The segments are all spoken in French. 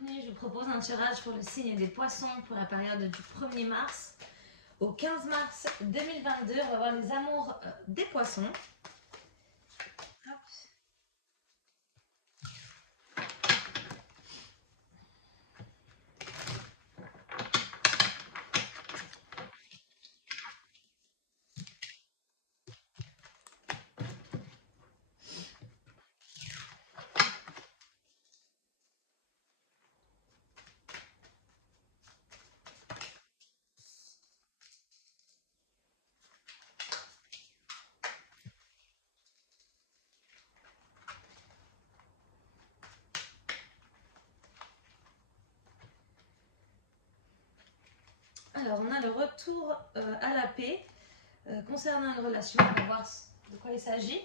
bienvenue, je vous propose un tirage pour le signe des poissons pour la période du 1er mars au 15 mars 2022. On va voir les amours des poissons. Hop. Alors, on a le retour à la paix concernant une relation. On va voir de quoi il s'agit.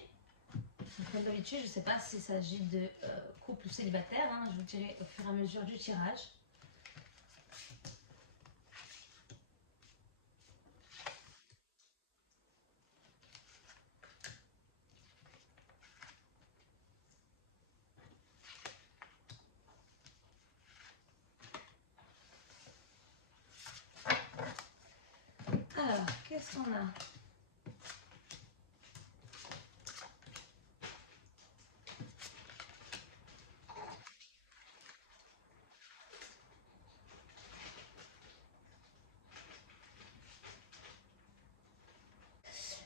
Comme d'habitude, je ne sais pas s'il s'agit de couple ou célibataire. Je vous tirer au fur et à mesure du tirage. Alors, qu'est-ce qu'on a ?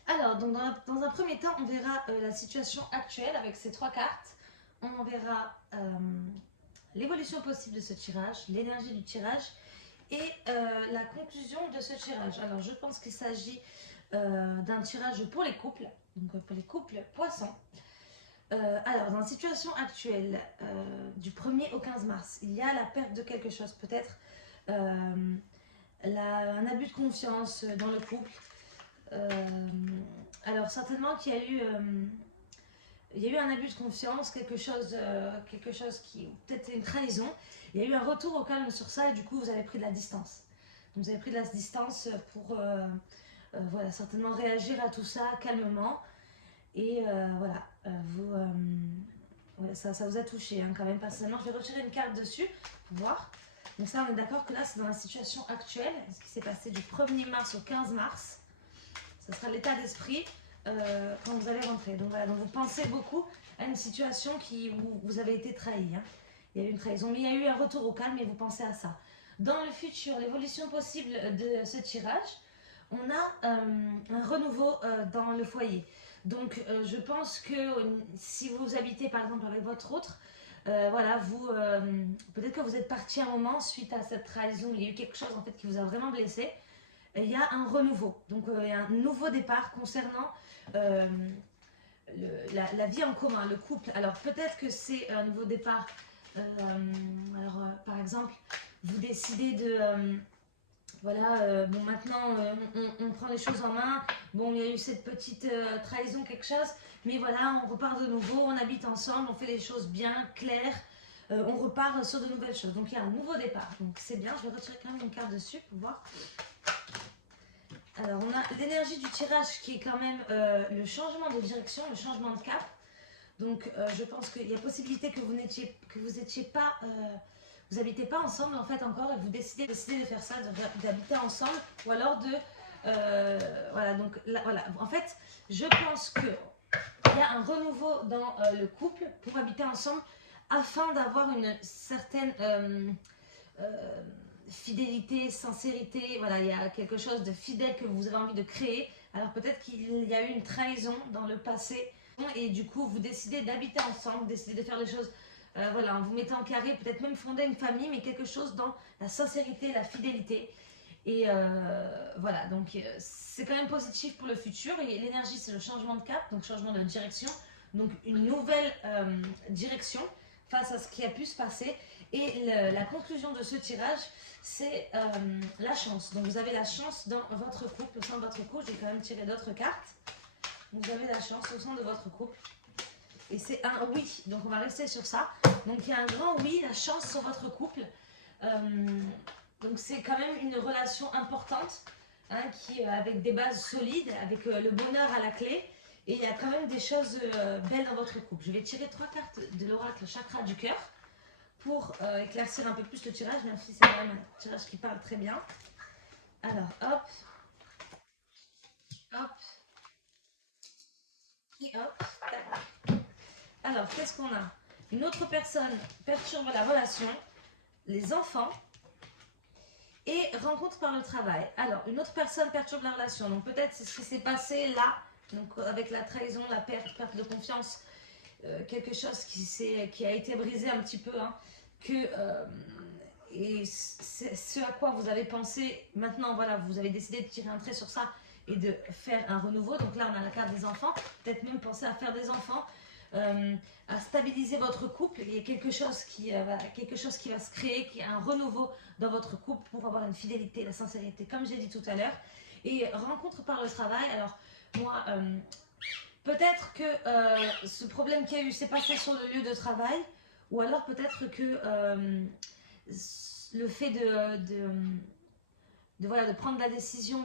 Alors, donc dans un premier temps, on verra la situation actuelle avec ces trois cartes. On verra l'évolution possible de ce tirage, l'énergie du tirage et la conclusion de ce tirage. Alors, je pense qu'il s'agit d'un tirage pour les couples, donc pour les couples poissons. Alors, dans la situation actuelle, du 1er au 15 mars, il y a la perte de quelque chose, peut-être un abus de confiance dans le couple. Alors certainement qu'il y a eu un abus de confiance, quelque chose qui, peut-être une trahison. Il y a eu un retour au calme sur ça et du coup vous avez pris de la distance. Donc, vous avez pris de la distance pour voilà, certainement réagir à tout ça calmement et voilà, voilà, ça vous a touché quand même personnellement. Je vais retirer une carte dessus pour voir. Donc ça, on est d'accord que là c'est dans la situation actuelle, ce qui s'est passé du 1er mars au 15 mars. Ça sera l'état d'esprit quand vous allez rentrer. Donc voilà, donc vous pensez beaucoup à une situation où vous avez été trahi. Il y a eu une trahison, mais il y a eu un retour au calme et vous pensez à ça. Dans le futur, l'évolution possible de ce tirage, on a un renouveau dans le foyer. Donc je pense que si vous habitez par exemple avec votre autre, voilà, peut-être que vous êtes parti un moment suite à cette trahison, il y a eu quelque chose en fait qui vous a vraiment blessé. Il y a un renouveau, donc il y a un nouveau départ concernant la vie en commun, le couple. Alors peut-être que c'est un nouveau départ, par exemple, vous décidez de, voilà, bon maintenant on prend les choses en main, bon il y a eu cette petite trahison, quelque chose, mais voilà, on repart de nouveau, on habite ensemble, on fait les choses bien, claires, on repart sur de nouvelles choses. Donc il y a un nouveau départ, donc c'est bien, je vais retirer quand même une carte dessus pour voir. Alors, on a l'énergie du tirage qui est quand même le changement de direction, le changement de cap. Donc, je pense qu'il y a possibilité que vous n'étiez pas, vous habitez pas ensemble en fait encore et vous décidez de faire ça, d'habiter ensemble ou alors de, voilà. Donc là, voilà. En fait, je pense que il y a un renouveau dans le couple pour habiter ensemble afin d'avoir une certaine fidélité, sincérité, voilà, il y a quelque chose de fidèle que vous avez envie de créer. Alors peut-être qu'il y a eu une trahison dans le passé et du coup vous décidez d'habiter ensemble, décidez de faire les choses, voilà, en vous mettant en carré, peut-être même fonder une famille, mais quelque chose dans la sincérité, la fidélité. Et voilà, donc c'est quand même positif pour le futur. Et l'énergie, c'est le changement de cap, donc changement de direction, donc une nouvelle direction face à ce qui a pu se passer. Et la conclusion de ce tirage, c'est la chance. Donc vous avez la chance dans votre couple, au sein de votre couple. J'ai quand même tiré d'autres cartes. Vous avez la chance au sein de votre couple. Et c'est un oui, donc on va rester sur ça. Donc il y a un grand oui, la chance sur votre couple. Donc c'est quand même une relation importante, avec des bases solides, avec le bonheur à la clé. Et il y a quand même des choses belles dans votre couple. Je vais tirer 3 cartes de l'oracle chakra du cœur pour éclaircir un peu plus le tirage, même si c'est quand même un tirage qui parle très bien. Alors, hop, hop, et hop, tac. Alors, qu'est-ce qu'on a? Une autre personne perturbe la relation, les enfants et rencontre par le travail. Alors, une autre personne perturbe la relation. Donc, peut-être c'est ce qui s'est passé là, donc avec la trahison, la perte de confiance, quelque chose qui a été brisé un petit peu, hein, et c'est ce à quoi vous avez pensé. Maintenant, voilà, vous avez décidé de tirer un trait sur ça et de faire un renouveau. Donc là, on a la carte des enfants. Peut-être même penser à faire des enfants. À stabiliser votre couple. Il y a quelque chose qui va se créer, qui est un renouveau dans votre couple pour avoir une fidélité, la sincérité, comme j'ai dit tout à l'heure. Et rencontre par le travail. Alors, moi, peut-être que ce problème qu'il y a eu s'est passé sur le lieu de travail, ou alors peut-être que le fait voilà, de prendre la décision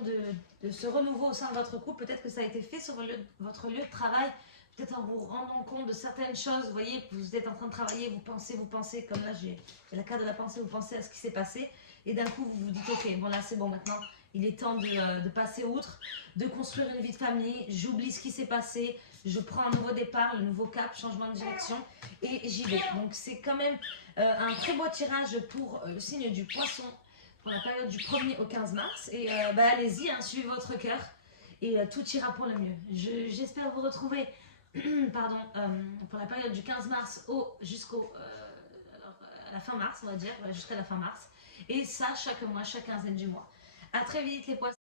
de ce renouveau au sein de votre couple, peut-être que ça a été fait sur votre lieu de travail, peut-être en vous rendant compte de certaines choses. Vous voyez que vous êtes en train de travailler, vous pensez, comme là j'ai la carte de la pensée, vous pensez à ce qui s'est passé, et d'un coup vous vous dites ok, bon là c'est bon, maintenant il est temps de passer outre, de construire une vie de famille, j'oublie ce qui s'est passé, je prends un nouveau départ, un nouveau cap, changement de direction, et j'y vais. Donc c'est quand même un très beau tirage pour le signe du poisson, pour la période du 1er au 15 mars. Et allez-y, hein, suivez votre cœur et tout ira pour le mieux. J'espère vous retrouver pardon, pour la période du 15 mars jusqu'au à la fin mars, on va dire, voilà, jusqu'à la fin mars. Et ça, chaque mois, chaque quinzaine du mois. À très vite les poissons.